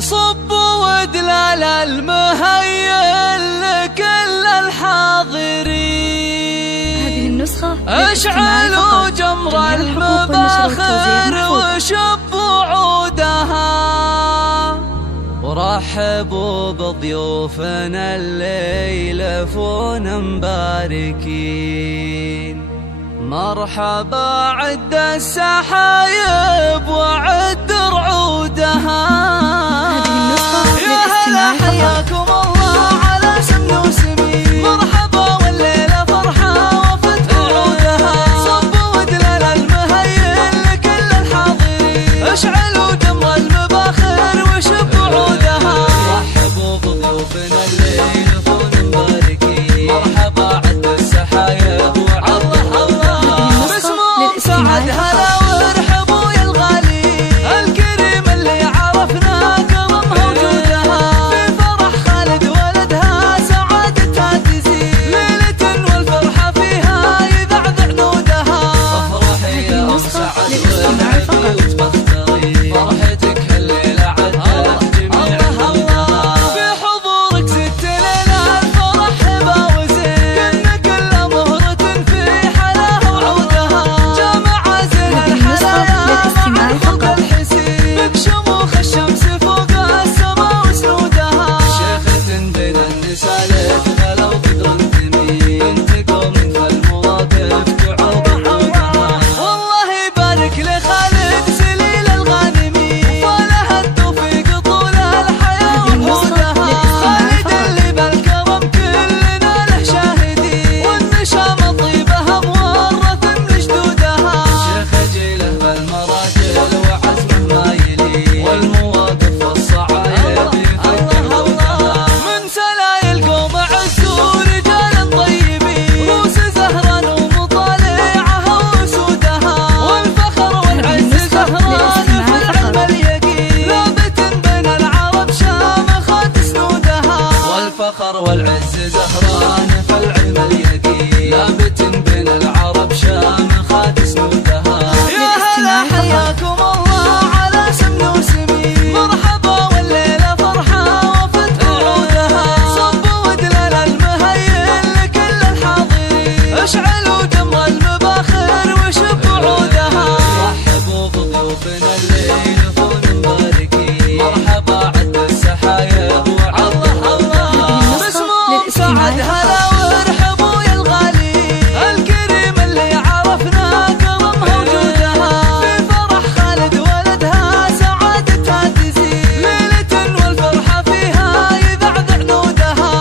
صب ودلال المهيل لكل الحاضرين. هذه النسخة اشعلوا جمر المباخر وشبوا عودها، ورحبوا بضيوفنا الليلة فونا مباركين. مرحبا عد السحايب وعد رعودها. يا هلا حياكم الله على سمن وسمين. مرحبا والليلة فرحة وفتح عودها. صبوا ودلال المهيل لكل الحاضرين. اشعلوا جمر المباخر وشبوا عودها. رحبوا بضيوفنا الليل فونا مباركين. مرحبا عد السحايب وعد سعد هلا وارحبوا يا الغالي. الكريم اللي عرفنا كرمها وجودها. في فرح خالد ولدها سعادتها تزيد. ليلة والفرحة فيها يذعذع نودها. افرحي يا ام سعد وارحبي وتبختري. فرحتك هالليلة عدت جميع عودها. في حضورك ست ليلة الفرح هبة وزين. كنا كل مهرة في حلاها وعودها. فوق الحسين بك شموخ الشمس فوق السما وسنودها. شيخة بين النساء لك غلا وقدر تمين. بنت قوم فالمواقف تعوض عودها. والله يبارك لخالد سليل الغانمي. وفالها التوفيق طول الحياة وحودها. خالد اللي بالكرم كلنا له شاهدين. والنشام طيبها مورث من جدودها. شيخ جيله بالمراجل وعزمه ما يلي. والمواقف والصعايب يفكر عودها. من سلايل قوم عزوا رجال طيبين. روس زهران ومطالعها وسودها. والفخر والعز زهران في العلم اليقين. ثابت بين العرب شامخات سنودها. والفخر والعز زهران في العلم اليقين. ثابت بين العرب شامخات سنودها. يا هلا حياكم الله على سمن وسمين. مرحبا والليلة فرحة وفتح عودها. صبوا ودلال المهيل لكل الحاضرين. اشعلوا جمر المباخر وشبوا عودها. رحبوا بضيوفنا الليل فونا مباركين. مرحبا عد السحايب وعد باسمهم سعد هلا وارحبوا يا الغالي. الكريم اللي عرفنا كرمها وجودها. في فرح خالد ولدها سعادتها تزيد. ليلة والفرحة فيها يذعذع نودها.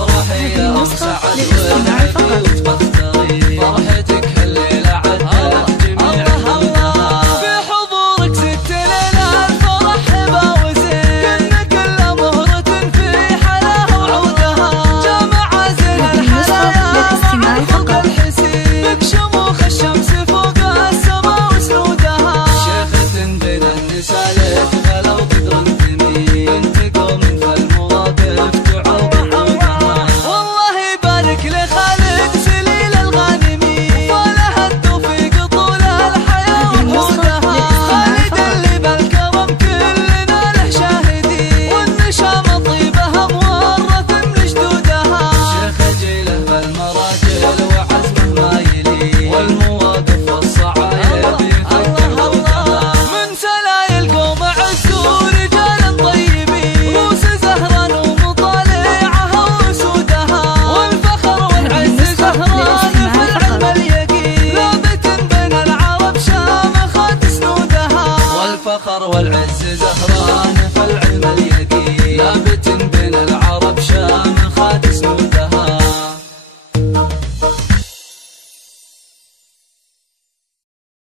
افرحي يا ام سعد وارحبي وتبختري. فرحتك هالليلة عدت جميع عودها. في حضورك ست ليلة الفرح هبة وزين. كنا كل مهرة في حلاها وعودها. جامع زين الحلايا فوق الحسين. بك شموخ الشمس فوق السما وسنودها. شيخة بين النساء لك غلا وقدر تمين. بنت قوم فالمواقف تعوض عودها. والله يبارك لخالد سليل الغانمي. وفالها التوفيق طول الحياة وحودها. خالد اللي بالكرم كلنا له شاهدين. والنشام طيبها مورث من جدودها. شيخ جيله بالمراجل وعزمه ما يلي. والمواقف والصعايب يفكر عودها. من سلايل قوم عزوا رجال طيبين. روس زهران ومطالعها وسودها. والفخر والعز زهران في العلم اليقين. ثابت بين العرب شامخات سنودها. والفخر والعز زهران